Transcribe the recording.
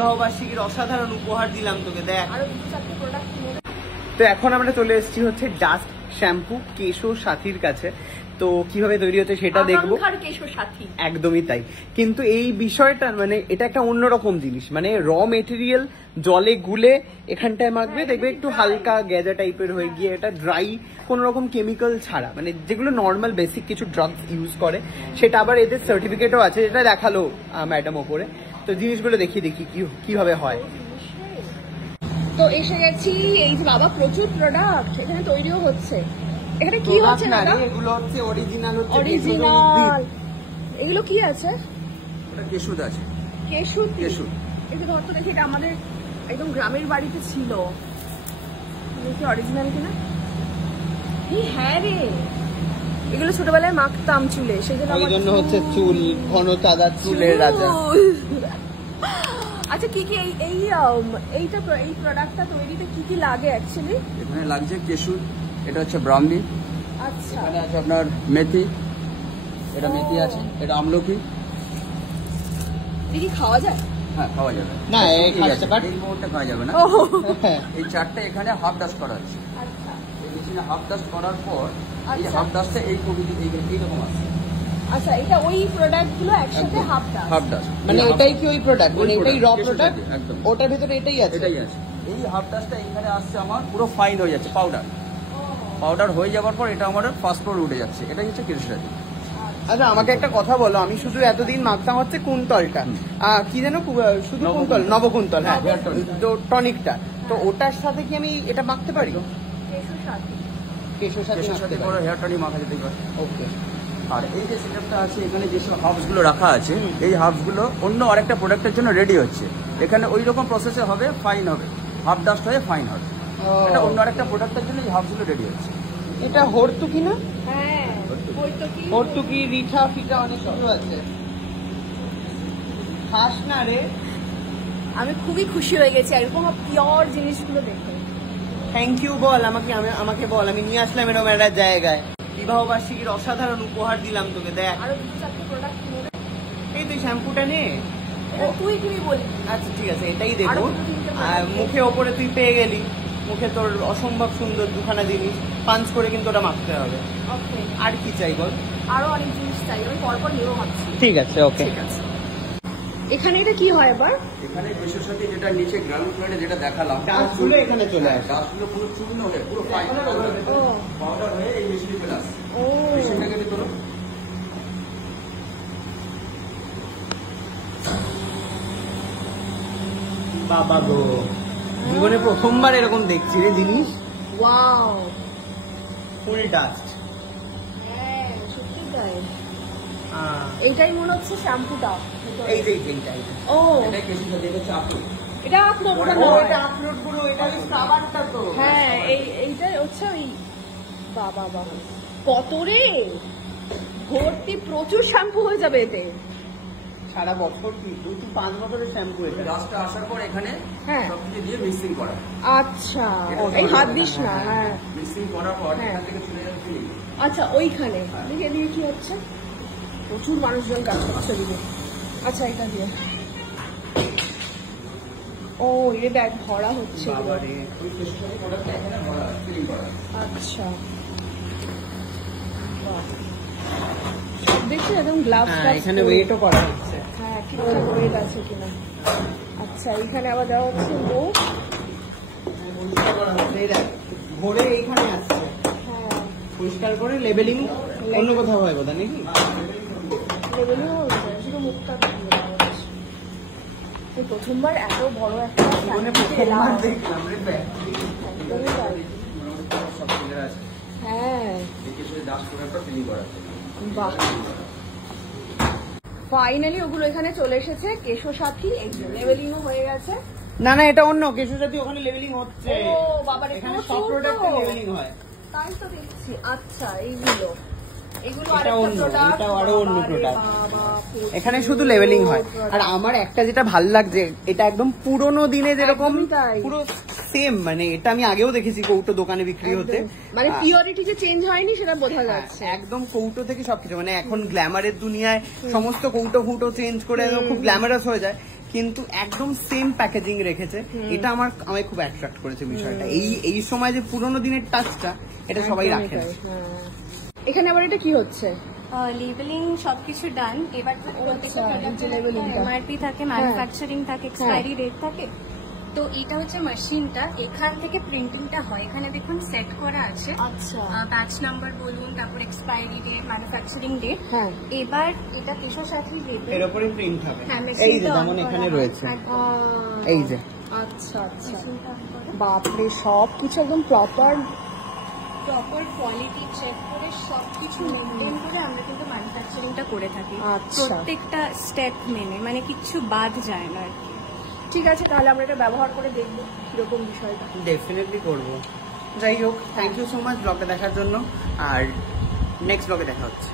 বিবাহ বার্ষিকীর অসাধারণ উপহার দিলাম তোকে, দেখ। তো এখন আমরা চলে এসেছি হচ্ছে ডাস্ট শ্যাম্পু কেশো সাথীর কাছে। তো কিভাবে তৈরি হচ্ছে সেটা দেখবো। একদমই তাই, কিন্তু এই বিষয়টা মানে এটা একটা অন্যরকম জিনিস, মানে র মেটেরিয়াল জলে গুলে এখানটায় মাখবে, দেখবে একটু হালকা গ্যাজা টাইপের হয়ে গিয়ে এটা ড্রাই, কোন রকম কেমিক্যাল ছাড়া, মানে যেগুলো নর্মাল বেসিক কিছু ড্রাগস ইউজ করে সেটা। আবার এদের সার্টিফিকেটও আছে, যেটা দেখালো ম্যাডাম ওপরে। তো জিনিসগুলো দেখি কিভাবে হয়। তো এসে গেছি, এই যে বাবা প্রচুর প্রোডাক্ট এখানে তৈরিও হচ্ছে। এখানে কি হচ্ছে না? এগুলো হচ্ছে অরিজিনাল, এগুলো কি আছে? ওটা কেশুদ আছে। কেশুদ। এটা ধরতো দেখি, এটা আমাদের একদম গ্রামের বাড়িতে ছিল। দেখি অরিজিনাল কিনা। হ্যাঁ রে, এগুলো ছোটবেলায় মাখতাম চুলে, সেজন্য হচ্ছে চুল ঘন চাঁদা চুলের রাজা। আচ্ছা, কি কি এই প্রোডাক্টটা তৈরিতে কি কি লাগে অ্যাকচুয়ালি? এখানে লাগছে কেশুদ, এটা হচ্ছে ব্রাহ্মী, আচ্ছা, এখানে আছে আপনার মেথি, এটা মেথি আছে, এটা আমলকি। কি খাওয়া যায়? হ্যাঁ, খাওয়া যাবে না, এই মুহূর্তে খাওয়া যাবে না। এই চারটে এখানে হাফ ডাস্ট করা আছে। আচ্ছা, এই মেশিনে হাফ ডাস্ট করার পর এই হাফ ডাস্টে এই প্রকৃতি এইরকম আছে। আচ্ছা, এটা ওই প্রোডাক্টগুলো একসাথে হাফ ডাস্ট, মানে এটাই কি ওই প্রোডাক্ট, মানে এটাই র প্রোডাক্ট, একদম ওটার ভিতরে এটাই আছে। এই হাফ ডাস্টটা এখানে আসছে আমার পুরো ফাইন হয়ে যাচ্ছে, পাউডার হয়ে যাওয়ার পর এটা আমার ফার্স্ট ফ্লোর উঠে যাচ্ছে। এটাই হচ্ছে কেশুসাথী। আচ্ছা, আমাকে একটা কথা বলো, আমি শুধু এতদিন মাখতাম হচ্ছে কুন্তলটা, কি যেন শুধু কুন্তল, নবকুন্তল, হ্যাঁ, টনিকটা। তো ওটার সাথে কি আমি এটা মাখতে পারি? কেশুর সাথে পুরো হেয়ার টনিক মাখা যেতে পারে। ওকে। আর এই যে সেটআপটা আছে, এখানে যেসব হার্বস গুলো রাখা আছে, এই হার্বস গুলো অন্য আরেকটা প্রোডাক্টের জন্য রেডি হচ্ছে। এখানে ওই রকম প্রসেসে হবে, ফাইন হবে, হাফ ডাস্ট হয়ে ফাইন হবে। এটা অন্য আরেকটা প্রোডাক্টের জন্য এই হার্বস গুলো রেডি হচ্ছে। এটা হর্তুকি না? হ্যাঁ, হর্তুকি, রিঠা ফিটা অনেক কিছু আছে। খাস না রে? আমি খুবই খুশি হয়ে গেছি এরকম পিওর জিনিসগুলো দেখে। থ্যাংক ইউ বল আমাকে বল, আমি নিয়ে আসলাম এরকম একটা জায়গায়। বিবাহ বার্ষিকীর অসাধারণ উপহার দিলাম তোকে, দেখ। আরো দুটো চারটে প্রোডাক্ট কিনে দে। এই তুই শ্যাম্পুটা নে। তুই কি বলি? আচ্ছা ঠিক আছে, এটাই দেখো। আর মুখে ওপরে তুই পেয়ে গেলি, মুখে তোর অসম্ভব সুন্দর দুখানা জিনিস পাঞ্চ করে কিন্তু ওটা মাখতে হবে। আর কি চাই বল? আরো অনেক জিনিস চাই, আমি পরপর নিয়েও ভাবছি। ঠিক আছে, ওকে। ঠিক আছে। এখানে এটা কি হয় আবার? এখানে কেশুসাথী যেটা নিচে গ্রাউন্ড ফ্লোরে যেটা দেখালাম, ডাস্টগুলো এখানে চলে আসে। ডাস্টগুলো পুরো চূর্ণ হয়ে পুরো ফাইন পাউডার হয়ে এই মেশিনে চলে আসে। ও, মেশিনটাকে নিয়ে করো। বাবা গো, জীবনে প্রথমবার এরকম দেখছি রে জিনিস। ওয়াও, ফুল ডাস্ট। হ্যাঁ সত্যি তাই। এইটাই মনে হচ্ছে শ্যাম্পুটা। এই যে এইটা ও, এটা কেশুসাথী, এটা চাপু। এটা আপলোড এটা আপলোড পুরো, এটা সাবানটা তো। হ্যাঁ, এইটা হচ্ছে ওই। বাবা বাবা, কত রে, ভর্তি প্রচুর শ্যাম্পু হয়ে যাবে এতে সারা বছর। কিন্তু 5 বছরের শ্যাম্পু এটা। ডাস্টটা আসার পর এখানে হ্যাঁ সবকিছু দিয়ে মিক্সিং করা। আচ্ছা, এই হাত দিস না। হ্যাঁ, মিক্সিং করার পর এখান থেকে চলে যাবে ফিলিং। আচ্ছা, ওইখানে দেখে দিয়ে কি হচ্ছে, প্রচুর মানুষজন কাজ করছে দিকে। আচ্ছা, এটা দিয়ে ও এটা দেখ ভরা হচ্ছে। বাবারে, ওই কেশুসাথী প্রোডাক্টটা এখানে ভরা ফিলিং করা। আচ্ছা, দেখছি একদম গ্লাভস। এখানে ওয়েটও করা হচ্ছে। হ্যাঁ, ঠিকঠাক ওয়েট আছে কিনা। আচ্ছা, এখানে আবার দেওয়া হচ্ছে মুখ। ভরে এইখানে আসছে। হ্যাঁ, পরিষ্কার করে লেবেলিং অন্য কোথাও হয় বোধ নাকি? লেবেলিংও হচ্ছে, শুধু মুখটা দিয়ে দেওয়া হচ্ছে। প্রথমবার এত বড় একটা প্রথমবার দেখলাম রে ব্যাগ। একদমই তাই। সব চলে আসে। হ্যাঁ, এই কেশুসাথী ডাস্ট করার পর ফিলিং করা আছে। বাহ, ফাইনালি ওগুলো এখানে চলে এসেছে। কেশুসাথী এই লেবেলিংও হয়ে গেছে। না না, এটা অন্য কেশুসাথী, ওখানে লেবেলিং হচ্ছে। ও বাবারে, এখানে সব প্রোডাক্টে লেবেলিং হয়। তাই তো দেখছি। আচ্ছা, এইগুলো এগুলো এটা আরেকটা অন্য, প্রোডাক্ট। এটা আরো অন্য প্রোডাক্ট। বাবা, এখানে শুধু লেভেলিং হয়। আর আমার একটা যেটা ভাল লাগছে, এটা একদম পুরোনো দিনে যেরকম পুরো সেম, মানে এটা আমি আগেও দেখেছি কৌটো দোকানে বিক্রি হতে, মানে পিওরিটি যে চেঞ্জ হয়নি সেটা বোঝা যাচ্ছে। একদম কৌটো থেকে সবকিছু, মানে এখন গ্ল্যামারের দুনিয়ায় সমস্ত কৌটো ফুটো চেঞ্জ করে খুব গ্ল্যামারাস হয়ে যায়, কিন্তু একদম সেম প্যাকেজিং রেখেছে। এটা আমায় খুব অ্যাট্রাক্ট করেছে বিষয়টা। এই সময় যে পুরোনো দিনের টাচটা এটা সবাই রাখে। এখানে আবার এটা কি হচ্ছে? লেবেলিং সবকিছু ডান। এবার এমআরপি থাকে, ম্যানুফ্যাকচারিং থাকে, এক্সপায়ারি ডেট থাকে। তো এটা হচ্ছে মেশিনটা, এখান থেকে প্রিন্টিংটা হয়। এখানে দেখুন সেট করা আছে, আচ্ছা, ব্যাচ নাম্বার বলুন, তারপর এক্সপায়ারি ডেট, ম্যানুফ্যাকচারিং ডেট। এবার এটা 360 লেবেল এর উপরে প্রিন্ট হবে। হ্যাঁ, এই যে যেমন এখানে রয়েছে, এই যে। আচ্ছা আচ্ছা, বাপরে সব কিছু একদম প্রপার কোয়ালিটি চেক করে সবকিছু মেনটেন করে আমরা কিন্তু ম্যানুফ্যাকচারিংটা করে থাকি। আচ্ছা। প্রত্যেকটা স্টেপ মেনে, মানে কিচ্ছু বাদ যায় না আর কি। ঠিক আছে, তাহলে আমরা এটা ব্যবহার করে দেখবো কিরকম বিষয়টা। ডেফিনেটলি করবো। যাই হোক, থ্যাংক ইউ সো মাচ ব্লগটা দেখার জন্য, আর নেক্সট ব্লগে দেখা হচ্ছে।